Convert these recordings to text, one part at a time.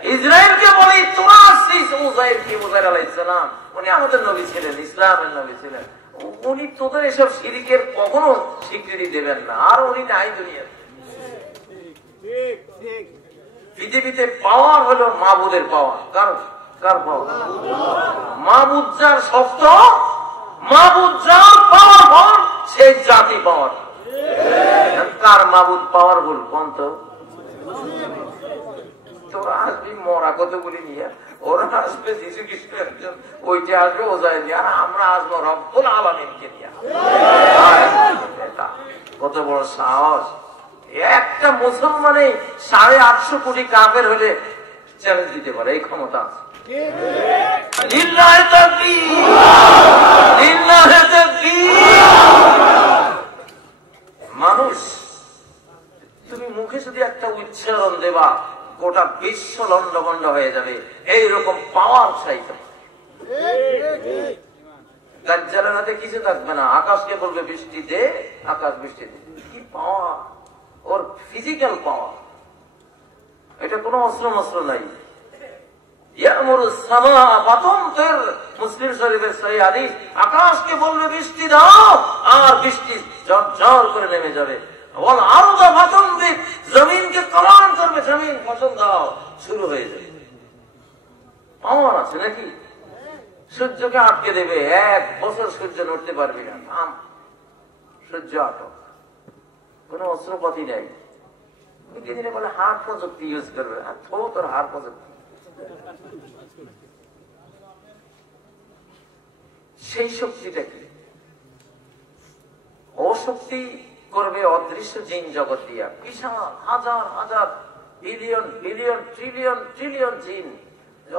ইসরায়েলকে বলি তোরা আসছিস উযাইর কি উযাইর আলাইহিস সালাম উনি আমাদের নবী ছিলেন, ইসলামের নবী ছিলেন, উনি তোদের এসব শিরকের কখনো স্বীকৃতি দেবেন না, আর উনি নাই দুনিয়াতে। পৃথিবীতে পাওয়ার হলো মাবুদের পাওয়ার। কার পাওয়ার? মাবুদ যার শক্ত, মাবুদ যার পাওয়ার, সেই জাতি পাওয়ার। কার মাবুদ পাওয়ারফুল কোন? তো তোরা আসবি মরা কতগুলি নিয়ে, ওরা আসবে যীশু খ্রিস্ট একজন, ওইটা আসবে ওজাইর নিয়ে, আর আমরা আসবো রব্বুল আলামিনকে নিয়ে। কত বড় সাহস! একটা মুসলমানে 850 কোটি কাফের হলে চ্যালেঞ্জ দিতে পারে, এই ক্ষমতা আছে। মানুষ তুমি মুখে যদি একটা উচ্চারণ দেবা গোটা বিশ্ব লন্ডভন্ড হয়ে যাবে, এইরকম পাওয়ার চাইতে। দাজ্জালের হাতে কিছু থাকবে না, আকাশকে বলবে বৃষ্টি দে, আকাশ বৃষ্টি দে। কি পাওয়ার ওর, ফিজিক্যাল পাওয়ার, এটা কোনো অস্ত্র মস্ত্র নাই। মুসলিম শরীফের সহিহ হাদিস, আকাশকে বলবে বৃষ্টি দাও, আর বৃষ্টি ঝরঝর করে নেমে যাবে। জমিনকে কমান করবে, জমিন ফসল দাও, শুরু হয়ে যাবে। পাওয়ার আছে নাকি? সূর্যকে আটকে দেবে, 1 বছর সূর্য নড়তে পারবি না, থাম, সূর্য আটক, কোন অস্ত্রপাতি নেই। বলে হার্ট প্রযুক্তি ইউজ করবে, তোর হার্ট প্রযুক্তি। সেই শক্তিটা কি? ও শক্তি করবে অদৃশ্য জিন জগৎ দিয়া, বিশাল হাজার হাজার বিলিয়ন বিলিয়ন ট্রিলিয়ন ট্রিলিয়ন জিন,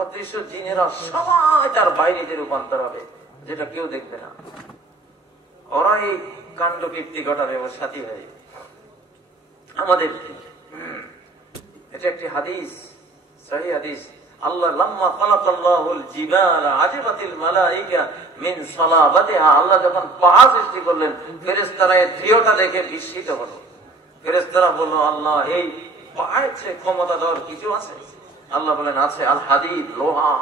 অদৃশ্য জিনেরা সবাই তার বাইরেতে রূপান্তর হবে, যেটা কেউ দেখবে না। ওরা এই কাণ্ড কীর্তি ঘটাবে ওর সাথী হয়ে আমাদের। এটা একটি হাদিস, সহিহ হাদিস। আল্লাহ লাম্মা খালাকাল্লাহুল জিবালা আজিবাতিল মালাইকা মিন সালাবাতিহা, আল্লাহ যখন পাহাড় সৃষ্টি করলেন, ফেরেশতারা এই দৃঢ়তা দেখে বিস্মিত হলো। ফেরেশতারা বলল, আল্লাহ এই পাহাড়ের চেয়ে ক্ষমতাধর কিছু আছে? আল্লাহ বলেন, আছে। আল হাদিদ, লোহা।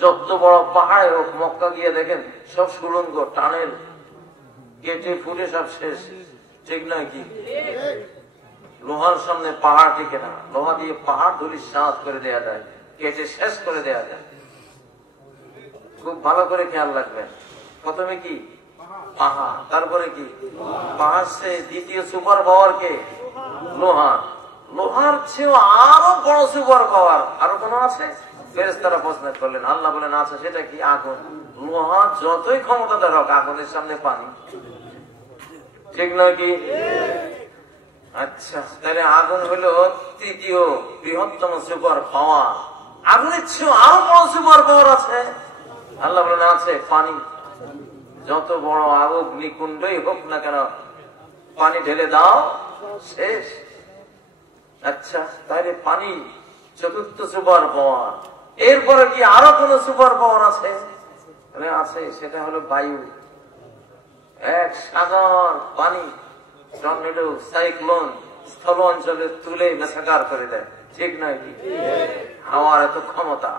যত বড় পাহাড় হোক, মক্কা গিয়ে দেখেন সব সুড়ঙ্গ, টানেল, কেটে ফুটে সব শেষ, ঠিক নয় কি? লোহার সামনে পাহাড় টিকে না, লোহা দিয়ে পাহাড় ধুলি সাজ করে দেয়া যায়, কেটে শেষ করে দেয়া যায়। খুব ভালো করে খেয়াল রাখবেন। প্রথমে কি? পাহাড়, তারপরে কি? পাহাড় সে দ্বিতীয় সুপার পাওয়ার কে? লোহা। লোহার চেয়েও আরো বড় সুপার পাওয়ার আরো কোন আছে? ফেরেশতারা প্রশ্ন করলেন, আল্লাহ বলেন, আছে। সেটা কি? আগুন। লোহা যতই ক্ষমতা হোক, আগুনের সামনে পানি, ঠিক নয় কি? আচ্ছা, তাহলে আগুন হলো তৃতীয় বৃহত্তম সুপার পাওয়ার। আগুনের চেয়েও আরো বড় সুপার পাওয়ার আছে। আল্লাহ বলেন, আছে। পানি। যত বড় আগুন নিকুণ্ডই হোক না কেন, পানি ঢেলে দাও, শেষ। আচ্ছা, তাহলে পানি চতুর্থ সুপার পাওয়ার। এরপরে কি আরো কোন সুপার পাওয়ার আছে? আছে, সেটা হলো বায়ু। এক সাগর পানি, টর্নেডো, সাইক্লোন স্থল অঞ্চলে তুলে মেসাকার করে দেয়, ঠিক নয় কি? হাওয়ার এত ক্ষমতা।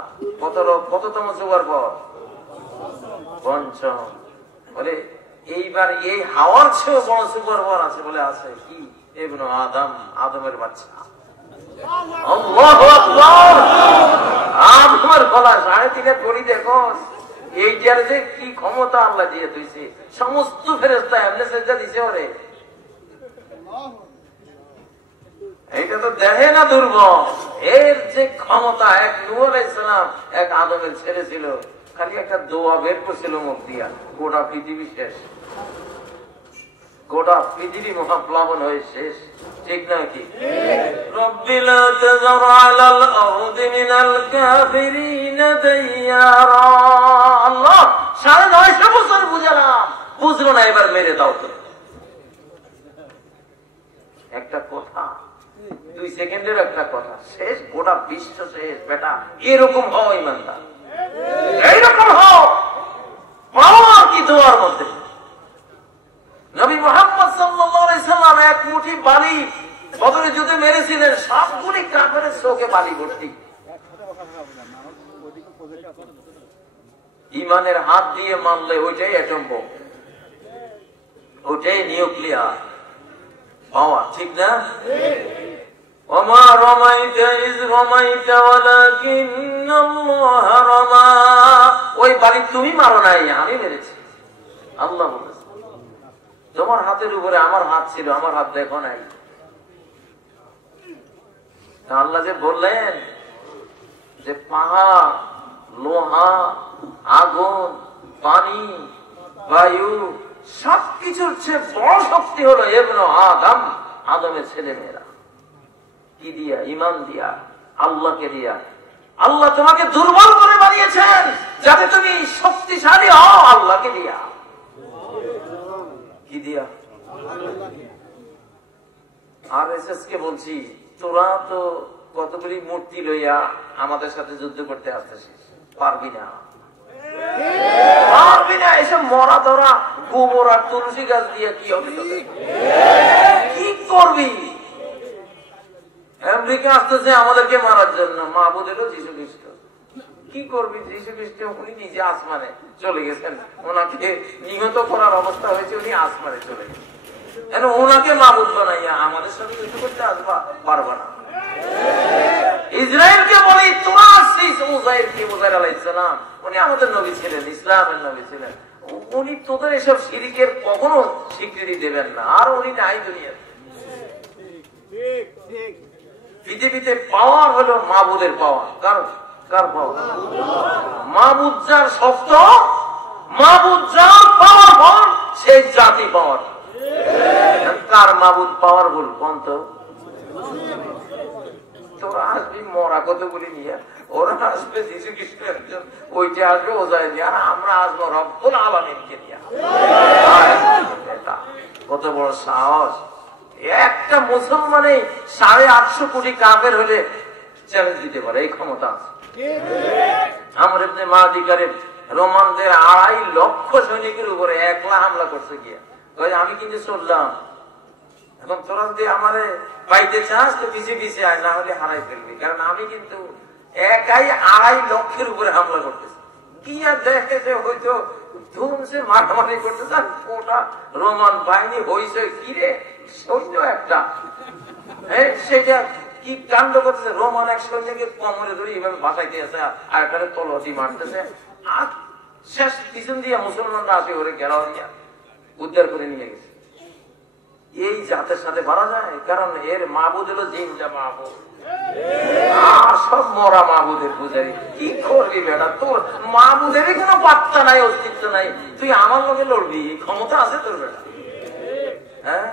কততম সুপার পাওয়ার? পঞ্চম। বলে এইবার এই হাওয়ার চেয়েও বড় সুপার পাওয়ার আছে। বলে আছে। কি? ইবনে আদম, আদমের বাচ্চা। আল্লাহু আকবার। আদমের গলা 3.5 বলি, দেখো এইটার যে কি ক্ষমতা আল্লাহ দিয়ে দিয়েছে। সমস্ত ফেরেশতা এমনি সেজদা দিছে ওরে। এইটা তো দেখে না দুর্বল, এর যে ক্ষমতা। এক নূহ আলাইহিস সালাম, এক আদমের ছেলে ছিল, খালি একটা দোয়া বের করছিল মুখ দিয়া, গোটা পৃথিবী শেষ, গোটা পৃথিবী মহাপ্লাবন হয়ে শেষ, ঠিক নয় কি? রব্বি লা তাযর আলাল আরদি মিনাল কাফিরিনা দাইয়ারা। আল্লাহ 950 বছর বুঝালাম, বুঝলো না, এবার মেরে দাও তো। একটা কথা, 2 সেকেন্ডের একটা কথা, শেষ, গোটা বিশ্ব শেষ। বেটা এরকম হও ইমানদার, এইরকম হও। পাওয়ার কি দোয়ার মধ্যে? নবী মুহাম্মদ সাল্লাল্লাহু আলাইহি সাল্লাম এক মুঠি বালি বদরের যুদ্ধে মেরেছিলেন, সবগুলি কাফেরের চোখে বালি ভর্তি। ইমানের হাত দিয়ে মারলে ওইটাই অ্যাটম বোম, ওইটাই নিউক্লিয়ার পাওয়ার, ঠিক না? ওমা রমাইতা ইজ রমাইতা ওয়ালাকিন্নাল্লাহ রামা। ওই বাড়ি তুমি মারো নাই, আমি মেরেছি। আল্লাহ বলেছে তোমার হাতের উপরে আমার হাত ছিল, আমার হাত দেখো নাই। আল্লাহ যে বললেন যে পাহাড়, লোহা, আগুন, পানি, বায়ু সবকিছুর চেয়ে বড় শক্তি হলো ইবনে আদম, আদমের ছেলে মেয়েরা। কি দিয়া? ইমান দিয়া, আল্লাহকে দিয়া। আল্লাহ তোমাকে দুর্বল করে বানিয়েছেন যাতে তুমি শক্তিশালী হও আল্লাহকে দিয়া। কি দিয়া? আরএসএস কে বলছি, তোরা তো কতগুলি মূর্তি লইয়া আমাদের সাথে যুদ্ধ করতে আসতেছিস, পারবি না, পারবি না। এসব মরা ধরা গোবর আর তুলসী গাছ দিয়ে কি হবে? কি করবি? আমেরিকা আসতেছে আমাদেরকে মারার জন্য, মাহবুদ এলো যীশু খ্রিস্ট। কি করবি? যীশু খ্রিস্ট উনি নিজে আসমানে চলে গেছেন, ওনাকে নিহত করার অবস্থা হয়েছে, উনি আসমানে চলে গেছেন। ওনাকে মাহবুদ বানাইয়া আমাদের সাথে যুদ্ধ করতে আসবা, পারবা না। ইসরায়েলকে বলি তোরা আসছিস, উজাইর আলাইহিস সালাম উনি আমাদের নবী ছিলেন, ইসলামের নবী ছিলেন। উনি তোদের এসব শিরকের কখনো স্বীকৃতি দেবেন না, আর উনি নাই দুনিয়াতে। পৃথিবীতে পাওয়ার হলো মাহবুদের পাওয়ার। কার পাওয়ার? মাহবুদ যার শক্ত, মাহবুদ যার পাওয়ার, সেই জাতি পাওয়ার। কার মাহবুদ পাওয়ারফুল কোন? তো তোরা আসবি মরা কতগুলি নিয়ে, ওরা আসবে যীশু খ্রিস্ট একজন, ওইটা আসবে ওজায় দিয়ে, আর আমরা আসবো রব্বুল আলামিনকে নিয়ে। কত বড় সাহস! একটা মুসলমানে 850 কোটি কাফের হলে চ্যালেঞ্জ দিতে পারে, এই ক্ষমতা আছে। আমর ইবনে মাহদিকারের রোমানদের 2.5 লক্ষ সৈনিকের উপরে একলা হামলা করছে গিয়া, আমি কিন্তু চললাম, এখন তোরা যদি আমারে পাইতে চাস তো পিছিয়ে পিছিয়ে আয়, না হলে হারাই ফেলবি, কারণ আমি কিন্তু একাই 2.5 লক্ষের উপরে হামলা করতেছি। কি আর দেখে যে হয়তো ধুমসে মারামারি করতেছে, ওটা রোমান বাহিনী হয়েছে কি রে, সৈন্য একটা, সেটা কি কাণ্ড করতেছে। রোমান এক সৈন্যকে কোমরে ধরে এইভাবে বাঁচাইতে আছে, আর একটা তলতি মারতেছে, আর শেষ পিছন দিয়ে মুসলমানরা আসে ওরে ঘেরাও দিয়া উদ্ধার করে নিয়ে গেছে। এই জাতের সাথে মারা যায়, কারণ এর মাহবুদ হলো জিনটা মাহবুদ, আর সব মরা মাহবুদের পূজারি। কি করবি বেটা? তোর মাহবুদের কোনো পাত্তা নাই, অস্তিত্ব নাই, তুই আমার লগে লড়বি, ক্ষমতা আছে তোর বেটা? হ্যাঁ,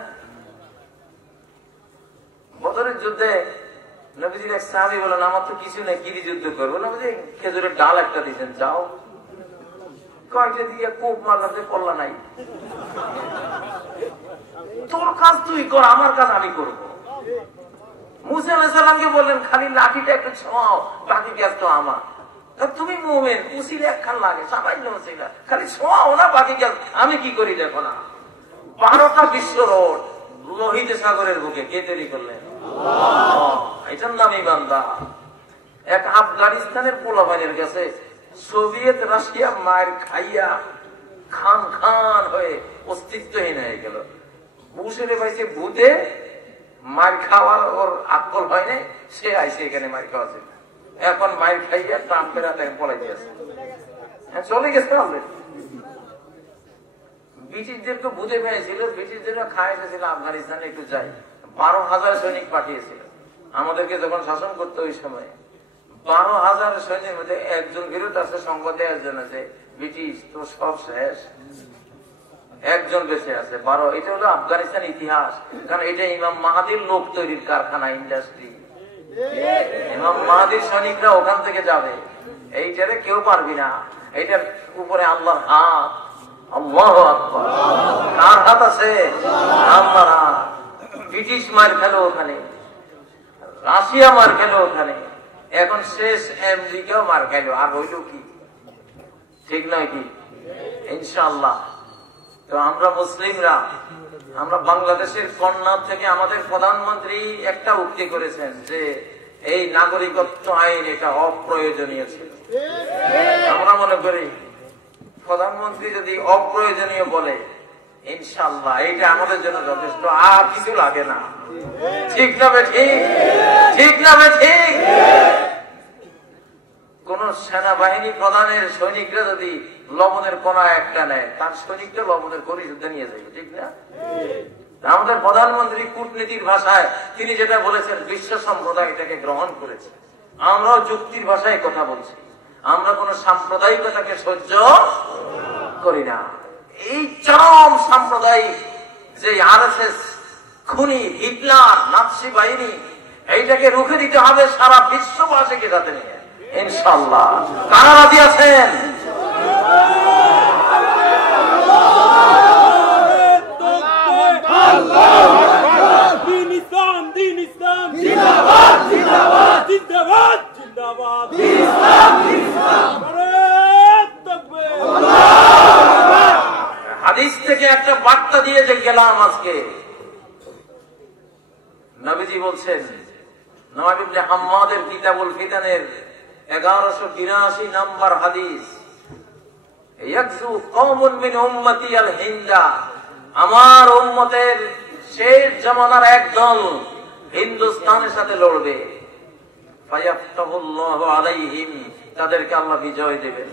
বদরের যুদ্ধে নবীজির এক সাহাবী বলেন, আমার তো কিছু নেই, কি যুদ্ধ করবো? নবীজি খেজুরের ডাল একটা দিয়েছেন, যাও। কয়েকটা দিয়ে কোপ মারলাম, যে পল্লা নাই। তোর কাজ তুই কর, আমার কাজ আমি করবো। মুসা আলাইহিস সালামকে বললেন, খালি লাঠিটা একটু ছোঁয়াও, বাকি কাজ তো আমার। তুমি মুমিন, উসিলা একখান লাগে, সামান্য উসিলা, খালি ছোঁয়াও না, বাকি কাজ আমি কি করি দেখো না। 12টা বিশ্ব রোড লোহিত সাগরের বুকে কে তৈরি করলেন? এটার নামই বান্দা। এক আফগানিস্তানের পোলাপানের কাছে সোভিয়েত রাশিয়া মায়ের খাইয়া খান খান হয়ে অস্তিত্বহীন হয়ে গেল। বুশেরে পাইছে ভূতে, মার খাওয়ার ওর আকল হয় নাই, সে আইসে এখানে মার খাওয়া ছিল। এখন মায়ের খাইয়া ট্রাম্পের হাতে পলাই দিয়েছে, চলে গেছে অলরেডি। ব্রিটিশদেরকে ভূতে পেয়েছিল, ব্রিটিশদেরও খাওয়াইতেছিল আফগানিস্তানে একটু যাই। 12,000 সৈনিক পাঠিয়েছিল আমাদেরকে যখন শাসন করতো ওই সময়। 12,000 সৈন্যের মধ্যে একজন বিরোধ আছে, সঙ্গ দেওয়ার জন্য যে ব্রিটিশ তো সব শেষ, একজন বেঁচে আছে 12। এটা হলো আফগানিস্তান ইতিহাস, কারণ এটা ইমাম মাহাদির লোক তৈরির কারখানা, ইন্ডাস্ট্রি। ইমাম মাহাদির সৈনিকরা ওখান থেকে যাবে, এইটারে কেউ পারবি না। এইটার উপরে আল্লাহর হাত, আল্লাহু আকবার। কার হাত আছে? আল্লাহর হাত। ব্রিটিশ মার খেলো ওখানে, রাশিয়া মার খেলো ওখানে, এখন শেষ আমেরিকাও মার খেলো। আর হইল কি? ঠিক নয় কি? ইনশাআল্লাহ। তো আমরা মুসলিমরা, আমরা বাংলাদেশের কন্যা থেকে আমাদের প্রধানমন্ত্রী একটা উক্তি করেছেন যে এই নাগরিকত্ব আইন এটা অপ্রয়োজনীয় ছিল। আমরা মনে করি প্রধানমন্ত্রী যদি অপ্রয়োজনীয় বলে, ইনশাআল্লাহ এইটা আমাদের জন্য যথেষ্ট, আর কিছু লাগে না। ঠিক না ঠিক? ঠিক না ঠিক? কোন সেনাবাহিনী প্রধানের সৈনিকরা যদি লবণের কণা একটা নেয়, তার সৈনিকরা লবণের কড়ি যুদ্ধে নিয়ে যাবে, ঠিক না? আমাদের প্রধানমন্ত্রী কূটনীতির ভাষায় তিনি যেটা বলেছেন, বিশ্ব সম্প্রদায় এটাকে গ্রহণ করেছে। আমরাও যুক্তির ভাষায় কথা বলছি, আমরা কোন সাম্প্রদায়িকতাকে সহ্য করি না। এই চরম সাম্প্রদায়িক যে আরএসএস, খুনি, হিটলার, নাৎসি বাহিনী, এইটাকে রুখে দিতে হবে সারা বিশ্ববাসীকে সাথে নিয়ে, ইনশাআল্লাহ। কারা রাজি আছেন? হাদিস থেকে একটা বার্তা দিয়ে যে গেলাম আজকে, নবীজি বলছেন, নওয়াব ইবনে হাম্মাদের কিতাবুল ফিতানের 1182 নম্বর হাদিস, ইয়াকযু কওমুন মিন উম্মতি আল হিন্দা, আমার উম্মতের শেষ জামানার একদল হিন্দুস্তানের সাথে লড়বে, ফায়াফতাহুল্লাহু আলাইহিম, তাদেরকে আল্লাহ বিজয় দেবেন,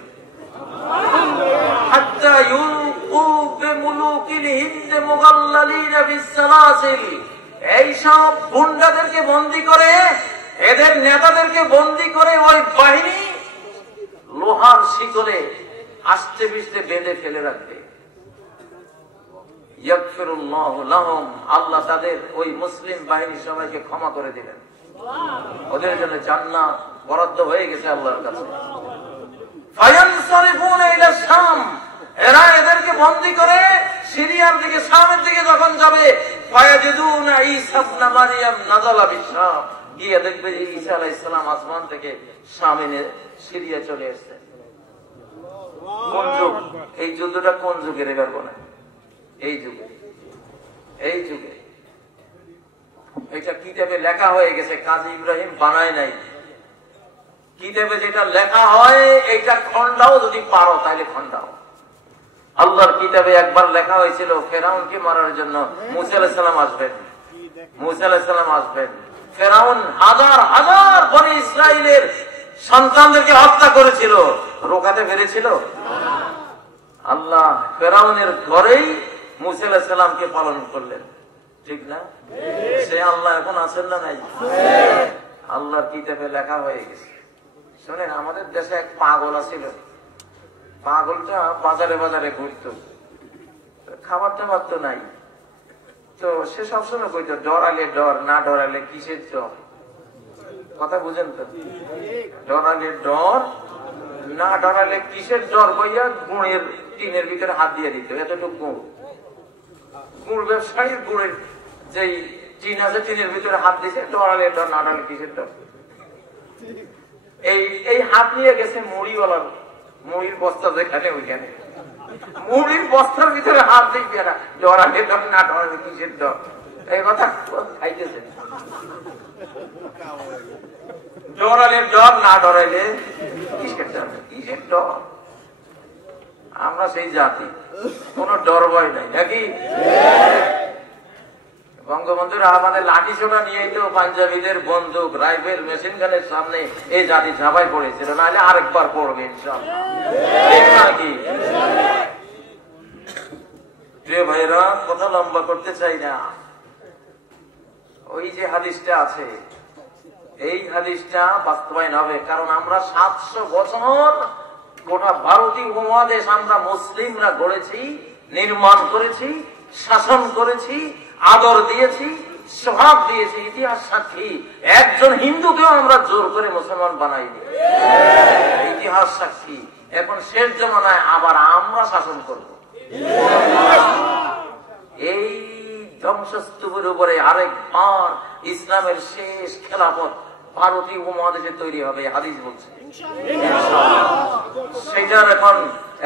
হাত্তা ইউলকু বিমুলুকিল হিন্দ মুগাল্লালিনা বিসসালাসিল, এই সব গুন্ডাদেরকে বন্দী করে, এদের নেতাদেরকে বন্দী করে ওই বাহিনী লোহার শিকলে আস্তে পিস্তে বেঁধে ফেলে রাখবে। ইয়াগফিরুল্লাহু লাহুম, আল্লাহ তাদের ওই মুসলিম বাহিনীর সবাইকে ক্ষমা করে দিবেন, ওদের জন্য জান্নাত বরাদ্দ হয়ে গেছে আল্লাহর কাছে। ফায়ানসারিফুনা ইলা শাম, এরা এদেরকে বন্দী করে সিরিয়ার দিকে, শামের দিকে যখন যাবে, ফায়াজিদুনা ঈসা ইবনে মারইয়াম নাযালা বিশাম, গিয়ে দেখবে যে ঈসা আলাইহিস সালাম আসমান থেকে শামে সিরিয়া চলে এসেছে। কোন যুগ? এই যুদ্ধটা কোন যুগের এবার বলেন? এই যুগে, এই যুগে। এটা কিতাবে লেখা হয়ে গেছে, কাজী ইব্রাহিম বানায় নাই। কিতাবে যেটা লেখা হয় এইটা খন্ডাও, যদি পারো তাহলে খন্ডাও। আল্লাহর কিতাবে একবার লেখা হয়েছিল ফেরাউনকে মারার জন্য মুসা আলাইহিস সালাম আসবেন, মুসা আলাইহিস সালাম আসবেন। ফেরাউন হাজার হাজার বনি ইসরাইলের সন্তানদেরকে হত্যা করেছিল, রোকাতে পেরেছিল? আল্লাহ ফেরাউনের ঘরেই মুসা আলাইহিস সালামকে পালন করলেন, ঠিক না? সে আল্লাহ এখন আছেন না নাই? আল্লাহর কিতাবে লেখা হয়ে গেছে। শোনেন, আমাদের দেশে এক পাগল আছিল, পাগলটা বাজারে বাজারে ঘুরত, খাবার টাবার তো নাই, তো সে সবসময় কইতো ডরালে ডর, না ডরালে কিসের ডর? কথা বুঝেন তো? ডরালে ডর, না ডরালে কিসের ডর কইয়া গুড়ের টিনের ভিতরে হাত দিয়ে দিত, এতটুকু গুড়। গুড় ব্যবসায়ী গুড়ের যেই টিন আছে, টিনের ভিতরে হাত দিয়েছে, ডরালে ডর, না ডরালে কিসের ডর। এই হাত নিয়ে গেছে মুড়িওয়ালার, মুড়ির বস্তা যেখানে ওইখানে, মুড়ির বস্তার ভিতরে হাত দিবে না, ডরালে ডর, না ডরালে কিসের ডর। এই কথা খাইতেছে, ডরালে ডর, না ডরাইলে কিসের ডর? কিসের ডর? আমরা সেই জাতি, কোন ডর ভয় নাই নাকি? বঙ্গবন্ধুরা আমাদের লাঠি ছোটা নিয়ে তো পাঞ্জাবিদের বন্দুক, রাইফেল, মেশিন গানের সামনে এই জাতি ঝাঁপাই পড়েছিল, নাহলে আরেকবার পড়বে ইনশাআল্লাহ, ঠিক নাকি? প্রিয় ভাইরা, কথা লম্বা করতে চাই না। ওই যে হাদিসটা আছে, এই হাদিসটা বাস্তবায়ন হবে, কারণ আমরা 700 বছর গোটা ভারতীয় উপমহাদেশ আমরা মুসলিমরা গড়েছি, নির্মাণ করেছি, শাসন করেছি, আদর দিয়েছি, সোহাগ দিয়েছি। ইতিহাস সাক্ষী, একজন হিন্দুকেও আমরা জোর করে মুসলমান বানাইনি, ইতিহাস সাক্ষী। এখন শেষ জমানায় আবার আমরা শাসন করব। এই ধ্বংসস্তূপের উপরে আরেকবার ইসলামের শেষ খেলাফত ভারতীয় উপমহাদেশে তৈরি হবে, হাদিস বলছে। সেটার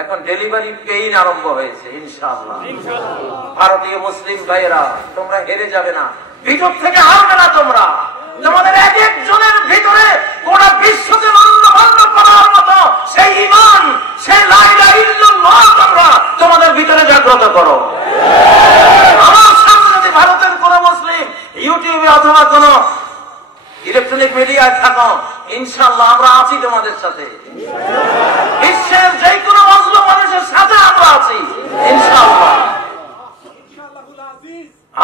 এখন ডেলিভারি পেইন আরম্ভ হয়েছে ইনশাআল্লাহ। ভারতীয় মুসলিম ভাইয়েরা, তোমরা হেরে যাবে না, ভিতর থেকে হারবে না তোমরা। তোমাদের এক একজনের ভিতরে গোটা বিশ্বকে লণ্ডভণ্ড করার মতো সেই ঈমান, সেই লা ইলাহা ইল্লাল্লাহ তোমরা তোমাদের ভিতরে জাগ্রত করো। আমার সামনে যদি ভারতের কোন মুসলিম ইউটিউবে অথবা কোন ইলেকট্রনিক মিডিয়ায় থাকো, ইনশাআল্লাহ আমরা আছি তোমাদের সাথে। বিশ্বের যে কোনো মজলুম মানুষের সাথে আমরা আছি ইনশাআল্লাহ।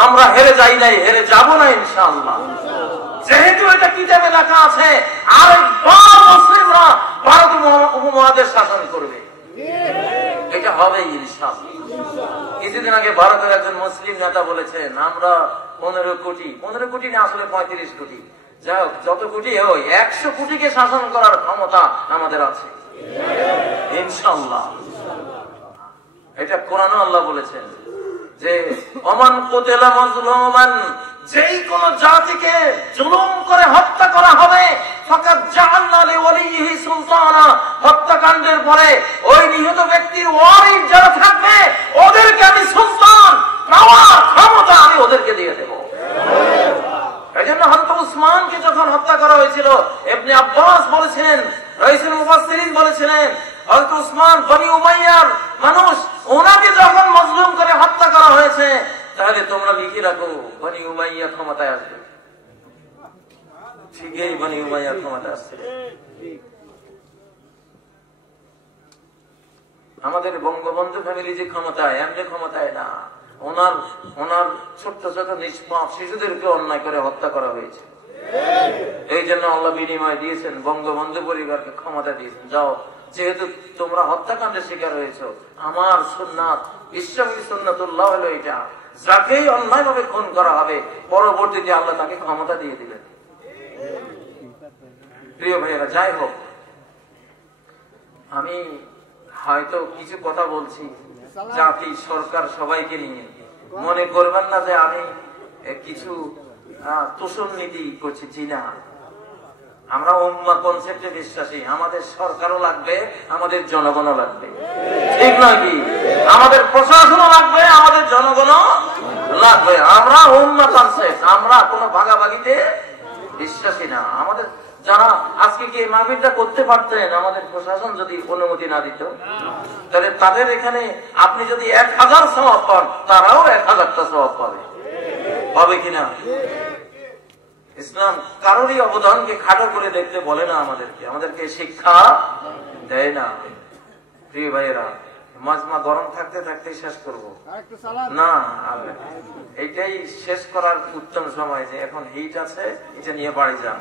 আমরা হেরে যাই নাই, হেরে যাব না ইনশাআল্লাহ। যেহেতু এটা কিতাবে লেখা আছে, আরেকবার মুসলিমরা ভারত উপমহাদেশ শাসন করবে, এটা হবে ইনশাআল্লাহ। কিছুদিন আগে ভারতের একজন মুসলিম নেতা বলেছেন আমরা 15 কোটি, 15 কোটি না আসলে 35 কোটি, যাই হোক যত কোটি হয় 100 কোটিকে শাসন করার ক্ষমতা আমাদের আছে ইনশাআল্লাহ। এটা কোরআনে আল্লাহ বলেছেন যে ওমান কুতিলা মাজলুমান, যেই কোন জাতিকে জুলুম করে হত্যা করা হবে, ফাকাদ জাআলনা লিওয়ালিহি সুলতানা, হত্যাকাণ্ডের পরে ওই নিহত ব্যক্তির ওয়ারিস যারা থাকবে ওদেরকে আমি সুলতান পাওয়ার ক্ষমতা আমি ওদেরকে দিয়ে দেব। এই জন্য হযরত উসমানকে যখন হত্যা করা হয়েছিল, ইবনে আব্বাস বলেছেন, রাইসুল মুফাসসিরিন বলেছিলেন হযরত উসমান বনি উমাইয়ার মানুষ, ওনাকে যখন মজলুম করে হত্যা করা হয়েছে, তাহলে তোমরা লিখে রাখো বনি উমাইয়া ক্ষমতায় আসবে। ঠিকই বনি উমাইয়া ক্ষমতায় আসছে। আমাদের বঙ্গবন্ধু ফ্যামিলি যে ক্ষমতায়, এমনি ক্ষমতায় না, ওনার ছোট্ট ছোট নিষ্পাপ শিশুদেরকে অন্যায় করে হত্যা করা হয়েছে। এই জন্য আল্লাহ বিনিময় দিয়েছেন, বঙ্গবন্ধু পরিবারকে ক্ষমতা দিয়েছেন, যাও যেহেতু তোমরা হত্যাকাণ্ডের শিকার হয়েছো, আমার সুন্নাত বিশ্বনবী সুন্নাতুল্লাহ হলো এটা, যাকেই অন্যায় ভাবে খুন করা হবে পরবর্তীতে আল্লাহ তাকে ক্ষমতা দিয়ে দিবেন। প্রিয় ভাইয়েরা, যাই হোক, আমি হয়তো কিছু কথা বলছি জাতি সরকার সবাইকে নিয়ে, মনে করবেন না যে আমি কিছু তোষণ নীতি করছি। চীনা আমরা উম্মাহ কনসেপ্টে বিশ্বাসী, আমাদের সরকারও লাগবে, আমাদের জনগণও লাগবে, ঠিক নয় কি? আমাদের প্রশাসনও লাগবে, আমাদের জনগণও লাগবে। আমরা উম্মাহ কনসেপ্ট, আমরা কোনো ভাগাভাগিতে বিশ্বাসী না। আমাদের যারা আজকে কি মাহফিলটা করতে পারতেন, আমাদের প্রশাসন যদি অনুমতি না দিত, তাহলে তাদের এখানে আপনি যদি 1000 সওয়াব পান, তারাও 1000টা সওয়াব পাবে, পাবে কিনা? ইসলাম কারোরই অবদানকে খাটো করে দেখতে বলে না, আমাদেরকে শিক্ষা দেয় না। প্রিয় ভাইয়েরা, মাজমা গরম থাকতে থাকতে শেষ করব না, এইটাই শেষ করার উত্তম সময় যে এখন হিট আছে, এটা নিয়ে বাড়ি যান।